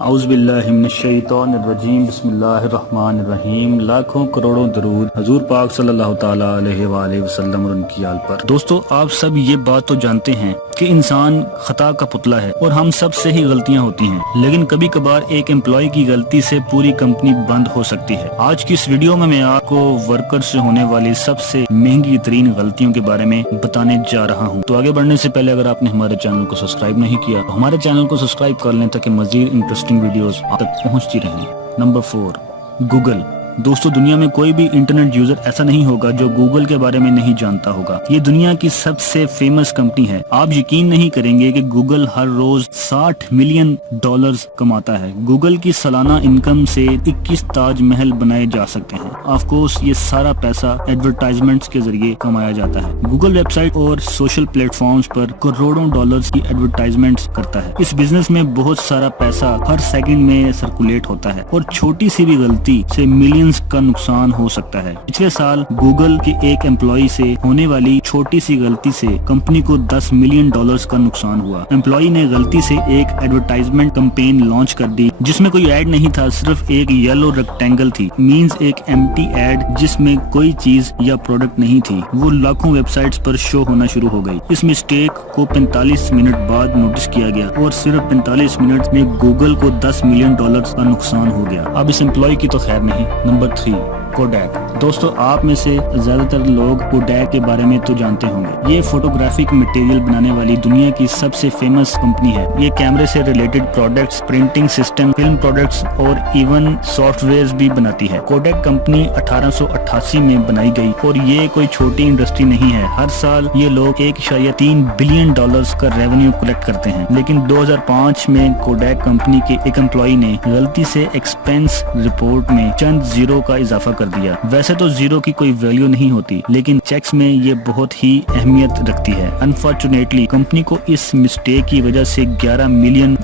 اعوذ باللہ من الشیطان الرجیم بسم اللہ الرحمن الرحیم۔ لاکھوں کروڑوں درود حضور پاک صلی اللہ تعالی علیہ وآلہ وسلم اور ان کی آل پر۔ دوستو، آپ سب یہ بات تو جانتے ہیں کہ انسان خطا کا پتلا ہے اور ہم سب سے ہی غلطیاں ہوتی ہیں، لیکن کبھی کبھار ایک امپلائی کی غلطی سے پوری کمپنی بند ہو سکتی ہے۔ آج کی اس ویڈیو میں آپ کو ورکر سے ہونے والی سب سے مہنگی ترین غلطیوں کے بارے میں بتانے جا رہا ہوں۔ تو آگے بڑھنے سے پہلے اگر آپ نے ہمارے چینل کو سبسکرائب نہیں کیا تو ہمارے چینل کو سبسکرائب کر لیں تاکہ مزید انٹرسٹنگ ویڈیوز آپ تک پہنچتی رہیں۔ Number 4، Google. دوستو، دنیا میں کوئی بھی انٹرنیٹ یوزر ایسا نہیں ہوگا جو گوگل کے بارے میں نہیں جانتا ہوگا۔ یہ دنیا کی سب سے فیمس کمپنی ہے۔ آپ یقین نہیں کریں گے کہ گوگل ہر روز $60 ملین کماتا ہے۔ گوگل کی سالانہ انکم سے 21 تاج محل بنائے جا سکتے ہیں۔ آف کورس یہ سارا پیسہ ایڈورٹائزمنٹس کے ذریعے کمایا جاتا ہے۔ گوگل ویب سائٹ اور سوشل پلیٹ فارمز پر کروڑوں ڈالرز کی ایڈورٹائزمنٹس کرتا ہے۔ اس بزنس میں بہت سارا پیسہ ہر سیکنڈ میں سرکولیٹ ہوتا ہے اور چھوٹی سی بھی غلطی سے ملین کا نقصان ہو سکتا ہے۔ پچھلے سال گوگل کے ایک امپلائی سے ہونے والی چھوٹی سی غلطی سے کمپنی کو $10 ملین کا نقصان ہوا۔ امپلائی نے غلطی سے ایک ایڈورٹائزمنٹ کمپین لانچ کر دی جس میں کوئی ایڈ نہیں تھا، صرف ایک یلو ریکٹینگل تھی، مینز ایک ایمٹی ایڈ جس میں کوئی چیز یا پروڈکٹ نہیں تھی۔ وہ لاکھوں ویب سائٹس پر شو ہونا شروع ہو گئی۔ اس مسٹیک کو 45 منٹ بعد نوٹس کیا گیا اور صرف 45 منٹ میں گوگل کو $10 ملین کا نقصان ہو گیا۔ اب اس امپلائی کی تو خیر نہیں۔ Number 3، codec. دوستو، آپ میں سے زیادہ تر لوگ کوڈیک کے بارے میں تو جانتے ہوں گے۔ یہ فوٹوگرافک مٹیریل بنانے والی دنیا کی سب سے فیمس کمپنی ہے۔ یہ کیمرے سے related products, printing system, film products اور ایون سافٹ ویئرز بھی بناتی ہے۔ کوڈیک کمپنی 1888 میں بنائی گئی اور یہ کوئی چھوٹی انڈسٹری نہیں ہے۔ ہر سال یہ لوگ $1.3 بلین کا ریونیو کلیکٹ کرتے ہیں، لیکن 2005 میں کوڈیک کمپنی کے ایک امپلائی نے غلطی سے ایکسپینس رپورٹ میں چند زیرو کا اضافہ کر دیا۔ ویسے تو زیرو کی کوئی ویلیو نہیں ہوتی، لیکن چیکس میں یہ بہت ہی اہمیت رکھتی ہے۔ انفارچونیٹلی کمپنی کو اس مسٹیک کی وجہ سے $11 ملین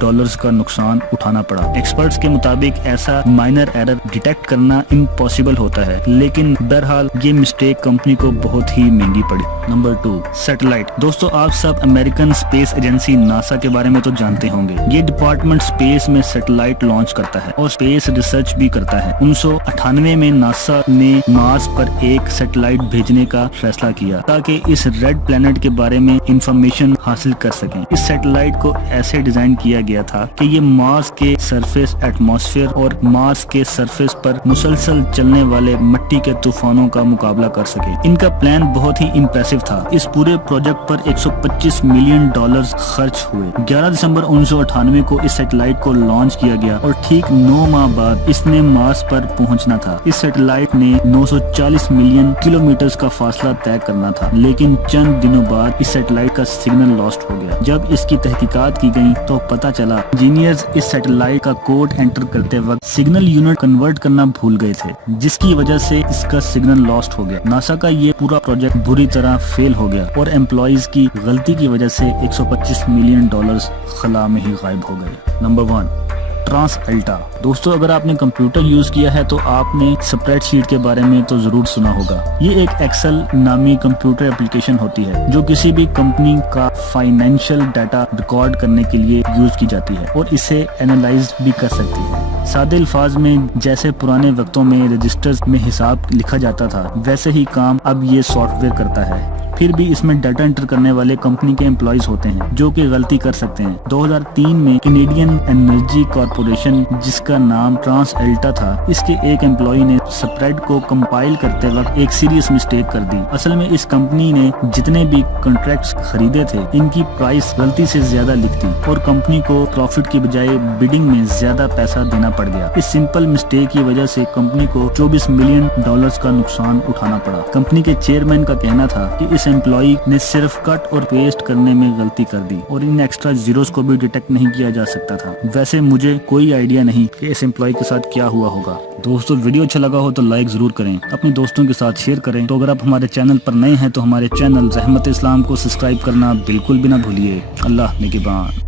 کا نقصان اٹھانا پڑا۔ ایکسپرٹس کے مطابق ایسا مائنر ایرر ڈیٹیکٹ کرنا امپاسبل ہوتا ہے، لیکن بہرحال یہ مسٹیک کمپنی کو بہت ہی مہنگی پڑی۔ Number 2، satellite. دوستو، آپ سب امریکن اسپیس ایجنسی ناسا کے بارے میں تو جانتے ہوں گے۔ یہ ڈپارٹمنٹ اسپیس میں سیٹلائٹ لانچ کرتا ہے اور اسپیس ریسرچ بھی کرتا ہے۔ 1998 میں ناسا نے مارس پر ایک سیٹلائٹ بھیجنے کا فیصلہ کیا تاکہ اس ریڈ پلینٹ کے بارے میں انفارمیشن حاصل کر سکیں۔ اس سیٹلائٹ کو ایسے ڈیزائن کیا گیا تھا کہ یہ مارس کے سرفیس، ایٹماسفیئر اور مارس کے سرفیس پر مسلسل چلنے والے مٹی کے طوفانوں کا مقابلہ کر سکے۔ ان کا پلان بہت ہی امپریسو تھا۔ اس پورے پروجیکٹ پر $125 ملین خرچ ہوئے۔ 11 دسمبر 1998 کو اس سیٹلائٹ کو لانچ کیا گیا اور ٹھیک 9 ماہ بعد اس نے مارس پر پہنچنا تھا۔ اس سیٹلائٹ نے 940 ملین کلومیٹرز کا فاصلہ طے کرنا تھا، لیکن چند دنوں بعد اس سیٹلائٹ کا سگنل لاسٹ ہو گیا۔ جب اس کی تحقیقات کی گئی تو پتہ چلا انجینئرز اس سیٹلائٹ کا کوڈ انٹر کرتے وقت سگنل یونٹ کنورٹ کرنا بھول گئے تھے، جس کی وجہ سے اس کا سگنل لاسٹ ہو گیا۔ ناسا کا یہ پورا پروجیکٹ بری طرح فیل ہو گیا اور امپلائیز کی غلطی کی وجہ سے $125 ملین خلا میں ہی غائب ہو گئے۔ نمبر 1، ٹرانس الٹا۔ دوستو، اگر آپ نے کمپیوٹر یوز کیا ہے تو آپ نے اسپریڈ شیٹ کے بارے میں تو ضرور سنا ہوگا۔ یہ ایک ایکسل نامی کمپیوٹر اپلیکیشن ہوتی ہے جو کسی بھی کمپنی کا فائنینشیل ڈیٹا ریکارڈ کرنے کے لیے یوز کی جاتی ہے اور اسے اینالائز بھی کر سکتی ہے۔ سادے الفاظ میں، جیسے پرانے وقتوں میں رجسٹرز میں حساب لکھا جاتا تھا، ویسے ہی کام اب یہ سافٹ ویئر کرتا ہے۔ پھر بھی اس میں ڈیٹا انٹر کرنے والے کمپنی کے امپلائیز ہوتے ہیں جو کہ غلطی کر سکتے ہیں۔ 2003 میں کینیڈین انرجی کارپوریشن، جس کا نام ٹرانس الٹا تھا، اس کے ایک امپلائی نے اسپریڈ کو کمپائل کرتے وقت ایک سیریس مسٹیک کر دی۔ اصل میں اس کمپنی نے جتنے بھی کنٹریکٹس خریدے تھے ان کی پرائس غلطی سے زیادہ لکھ دی اور کمپنی کو پروفٹ کی بجائے بیڈنگ میں زیادہ پیسہ دینا پڑ گیا۔ اس سمپل مسٹیک کی وجہ سے کمپنی کو $24 ملین کا نقصان اٹھانا پڑا۔ کمپنی کے چیئرمین کا کہنا تھا کہ اس امپلائی نے صرف کٹ اور پیسٹ کرنے میں غلطی کر دی اور ان ایکسٹرا زیروز کو بھی ڈیٹیکٹ نہیں کیا جا سکتا تھا۔ ویسے مجھے کوئی آئیڈیا نہیں کہ اس امپلائی کے ساتھ کیا ہوا ہوگا۔ دوستو، ویڈیو اچھا لگا ہو تو لائک ضرور کریں، اپنے دوستوں کے ساتھ شیئر کریں۔ تو اگر آپ ہمارے چینل پر نئے ہیں تو ہمارے چینل رحمت اسلام کو سبسکرائب کرنا بالکل بھی نہ بھولیے۔ اللہ نگہبان۔